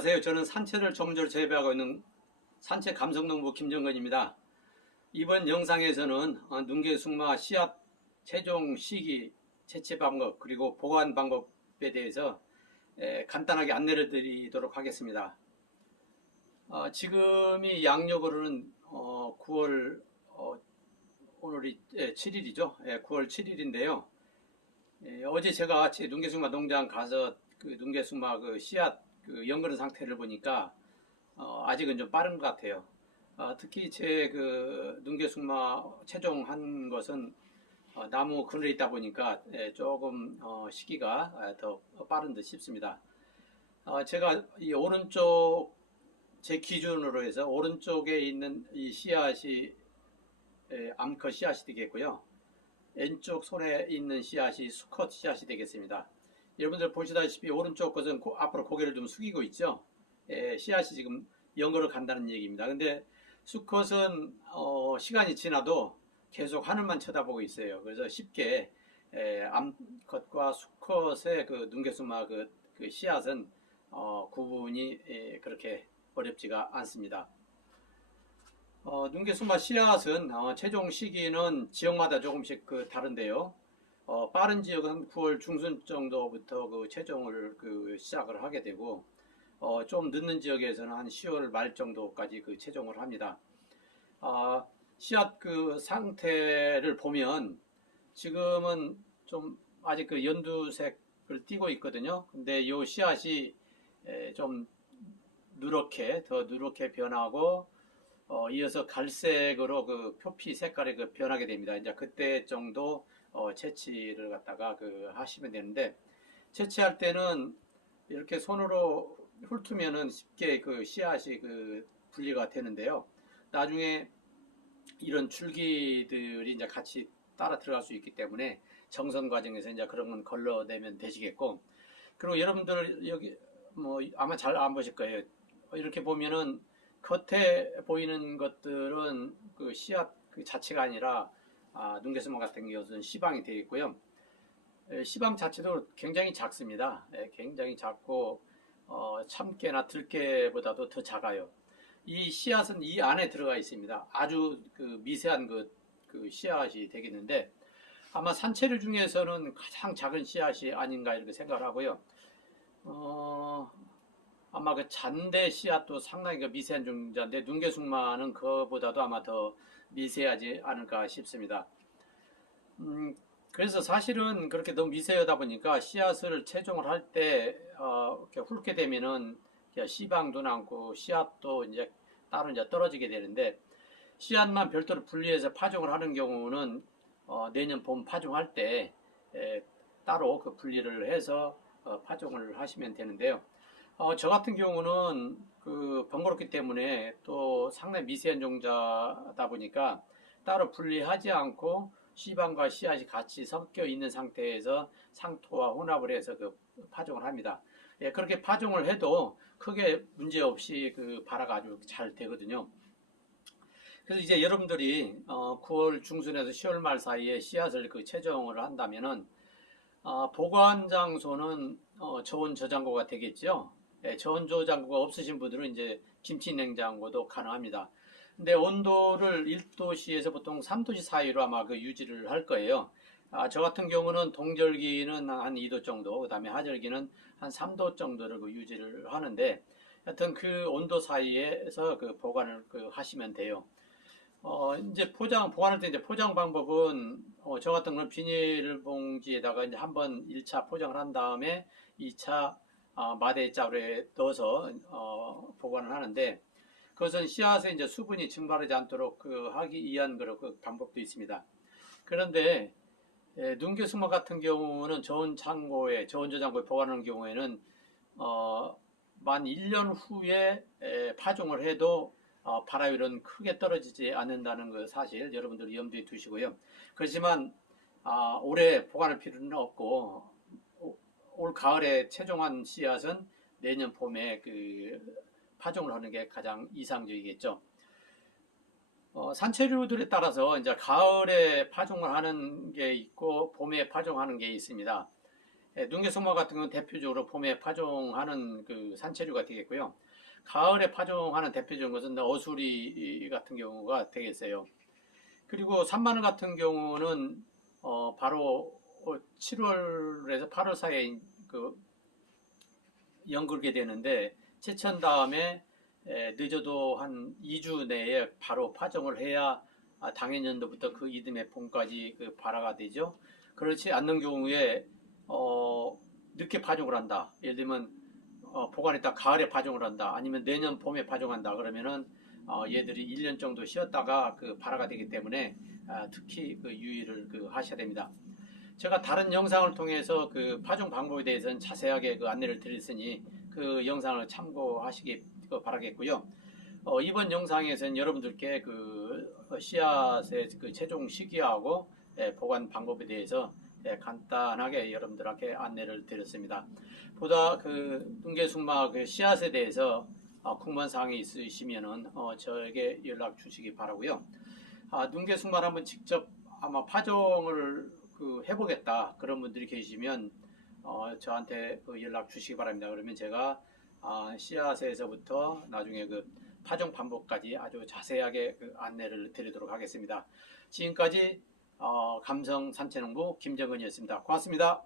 안녕하세요. 저는 산채를 전문적으로 재배하고 있는 산채 감성농부 김정근입니다. 이번 영상에서는 눈개숙마 씨앗 최종 시기 채취 방법 그리고 보관 방법에 대해서 간단하게 안내를 드리도록 하겠습니다. 지금이 양력으로는 9월 오늘이 7일이죠. 9월 7일인데요. 어제 제가 제 눈개숙마 농장 가서 그 눈개숙마 그 씨앗 그 연그는 상태를 보니까 아직은 좀 빠른 것 같아요. 특히 제 그 눈개숙마 채종한 것은 나무 그늘에 있다 보니까 조금 시기가 더 빠른 듯 싶습니다. 제가 이 오른쪽 제 기준으로 해서 오른쪽에 있는 이 씨앗이 암컷 씨앗이 되겠고요. 왼쪽 손에 있는 씨앗이 수컷 씨앗이 되겠습니다. 여러분들 보시다시피 오른쪽 것은 앞으로 고개를 좀 숙이고 있죠. 씨앗이 지금 연거로 간다는 얘기입니다. 근데 수컷은 시간이 지나도 계속 하늘만 쳐다보고 있어요. 그래서 쉽게 암컷과 수컷의 그 눈개수마 그 씨앗은 구분이 그렇게 어렵지가 않습니다. 눈개수마 씨앗은 최종 시기는 지역마다 조금씩 다른데요. 빠른 지역은 9월 중순 정도부터 그 채종을 시작을 하게 되고, 좀 늦는 지역에서는 한 10월 말 정도까지 그 채종을 합니다. 씨앗 그 상태를 보면 지금은 좀 아직 그 연두색을 띠고 있거든요. 근데 이 씨앗이 좀 더 누렇게 변하고, 이어서 갈색으로 그 표피 색깔이 변하게 됩니다. 이제 그때 정도 채취를 갖다가 하시면 되는데, 채취할 때는 이렇게 손으로 훑으면은 쉽게 그 씨앗이 분리가 되는데요. 나중에 이런 줄기들이 이제 같이 따라 들어갈 수 있기 때문에 정선 과정에서 이제 그런 건 걸러내면 되시겠고, 그리고 여러분들 여기 뭐 아마 잘 안 보실 거예요. 이렇게 보면은 겉에 보이는 것들은 그 씨앗 그 자체가 아니라 눈개수마 같은 경우는 씨방이 되어 있고요. 씨방 자체도 굉장히 작습니다. 굉장히 작고 참깨나 들깨보다도 더 작아요. 이 씨앗은 이 안에 들어가 있습니다. 아주 미세한 그 씨앗이 되겠는데, 아마 산채류 중에서는 가장 작은 씨앗이 아닌가 이렇게 생각을 하고요. 아마 그 잔대 씨앗도 상당히 미세한 종자인데 눈개숙마는 그거보다도 아마 더 미세하지 않을까 싶습니다. 그래서 사실은 그렇게 너무 미세하다 보니까 씨앗을 채종을 할 때 이렇게 훑게 되면은 씨방도 남고 씨앗도 이제 따로 이제 떨어지게 되는데, 씨앗만 별도로 분리해서 파종을 하는 경우는 내년 봄 파종할 때 따로 그 분리를 해서 파종을 하시면 되는데요. 저 같은 경우는 번거롭기 때문에 또 상당히 미세한 종자다 보니까 따로 분리하지 않고 씨방과 씨앗이 같이 섞여 있는 상태에서 상토와 혼합을 해서 파종을 합니다. 그렇게 파종을 해도 크게 문제 없이 발화가 아주 잘 되거든요. 그래서 이제 여러분들이 9월 중순에서 10월 말 사이에 씨앗을 채종을 한다면은 보관 장소는 저온 저장고가 되겠죠. 저온 저장고가 없으신 분들은 이제 김치 냉장고도 가능합니다. 근데 온도를 1도씨에서 보통 3도씨 사이로 아마 유지를 할 거예요. 저 같은 경우는 동절기는 한 2도 정도, 그 다음에 하절기는 한 3도 정도를 유지를 하는데, 하여튼 그 온도 사이에서 보관을 하시면 돼요. 이제 보관할 때 이제 포장 방법은, 저 같은 건 비닐봉지에다가 이제 한번 1차 포장을 한 다음에 2차 마대자루에 넣어서 보관을 하는데, 그것은 씨앗에 이제 수분이 증발하지 않도록 하기 위한 방법도 있습니다. 그런데 눈개수마 같은 경우는 저온 저장고에 보관하는 경우에는 만 1년 후에 파종을 해도 발화율은 크게 떨어지지 않는다는 그 사실 여러분들 염두에 두시고요. 그렇지만 올해 보관할 필요는 없고, 올 가을에 채종한 씨앗은 내년 봄에 파종을 하는 게 가장 이상적이겠죠. 산채류들에 따라서 이제 가을에 파종을 하는 게 있고 봄에 파종하는 게 있습니다. 눈개송마 같은 경우는 대표적으로 봄에 파종하는 그 산채류가 되겠고요. 가을에 파종하는 대표적인 것은 어수리 같은 경우가 되겠어요. 그리고 산마늘 같은 경우는 바로 7월에서 8월 사이에 그 연글게 되는데 채천 다음에 늦어도 한 2주 내에 바로 파종을 해야 당해년도부터 그 이듬해 봄까지 그 발화가 되죠. 그렇지 않는 경우에 늦게 파종을 한다. 예를 들면 보관했다 가을에 파종을 한다. 아니면 내년 봄에 파종한다. 그러면은 얘들이 1년 정도 쉬었다가 그 발화가 되기 때문에 특히 그 유의를 하셔야 됩니다. 제가 다른 영상을 통해서 그 파종 방법에 대해서는 자세하게 그 안내를 드렸으니 그 영상을 참고하시기 바라겠고요. 이번 영상에서는 여러분들께 그 씨앗의 그 최종 시기하고 보관 방법에 대해서 간단하게 여러분들께 안내를 드렸습니다. 보다 그 눈개숙마 그 씨앗에 대해서 궁금한 사항이 있으시면은 저에게 연락 주시기 바라고요. 눈개숙마를 한번 직접 아마 파종을 해보겠다 그런 분들이 계시면 저한테 연락 주시기 바랍니다. 그러면 제가 씨앗에서부터 나중에 그 파종 방법까지 아주 자세하게 안내를 드리도록 하겠습니다. 지금까지 감성 산채농부 김정은이었습니다. 고맙습니다.